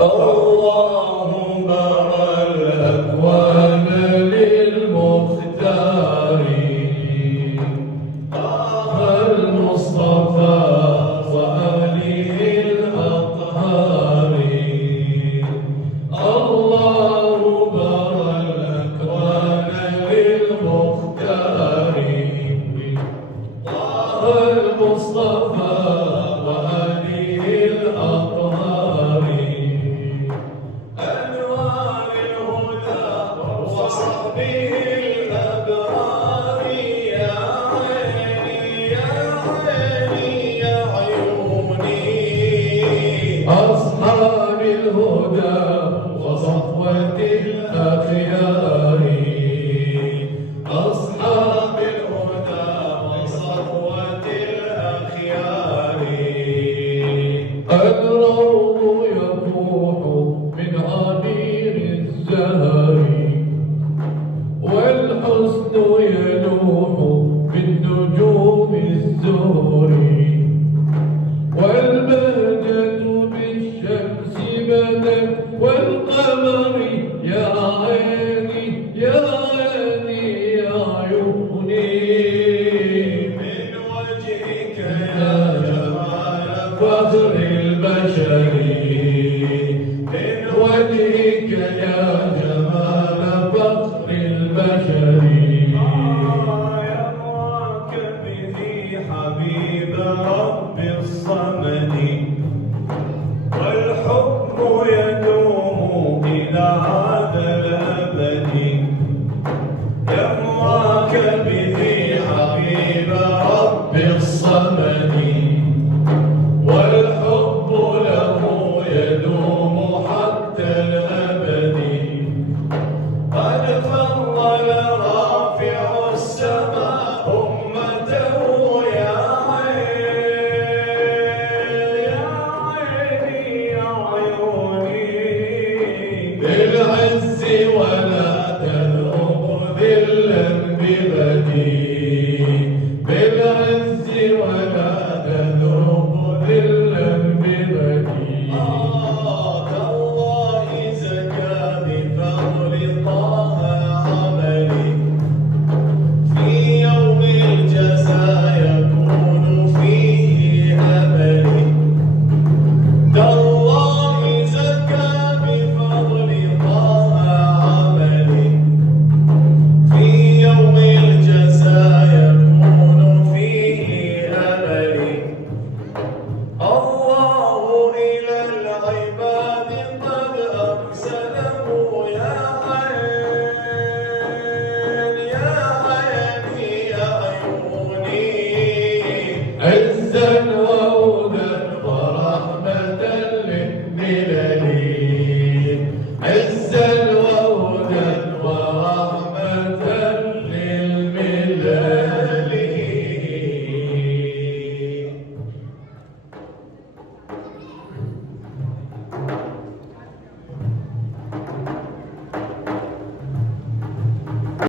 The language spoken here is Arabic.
الله برى الأكوان للمختار طه المصطفى وآله الأطهار. الله برى الأكوان للمختار طه المصطفى وآله الأطهار. أنوار الهدى وصحبه الأبرار. يا عيني يا عيني يا عيوني أصحاب الهدى وصفوة الأخيار. أصحاب الهدى وصفوة الأخيار. الروض يفوح من عبير الزهر والحسن يلوح بالنجوم الزهر. والبهجة بالشمس بدت والقمر. يا عيني يا عيني يا عيوني من وجهك يا جمال فخر البشر. من وجهك يا جمال فخر البشر. يراك به حبيب رب الصمد والحب يدوم إلى هذا الأبد. يراك به حبيب رب الصمد والحب له يدوم حتى الأبد. قد فضل رافع السماء أمته. يا عيني يا عيني يا عيوني بالعز ولا تذوق ذلا بغدي. بالعز ولا تذوق ذلا بغدي. تالله زكى بفضل طه عملي. في يوم الجزاء يكون فيه أملي. تالله زكى بفضل طه عملي. في يوم الجزاء يكون فيه أملي. الله إلى العباد قد أرسله. يا عين يا عيني يا عيوني عزا وهدى ورحمة للملل. عزا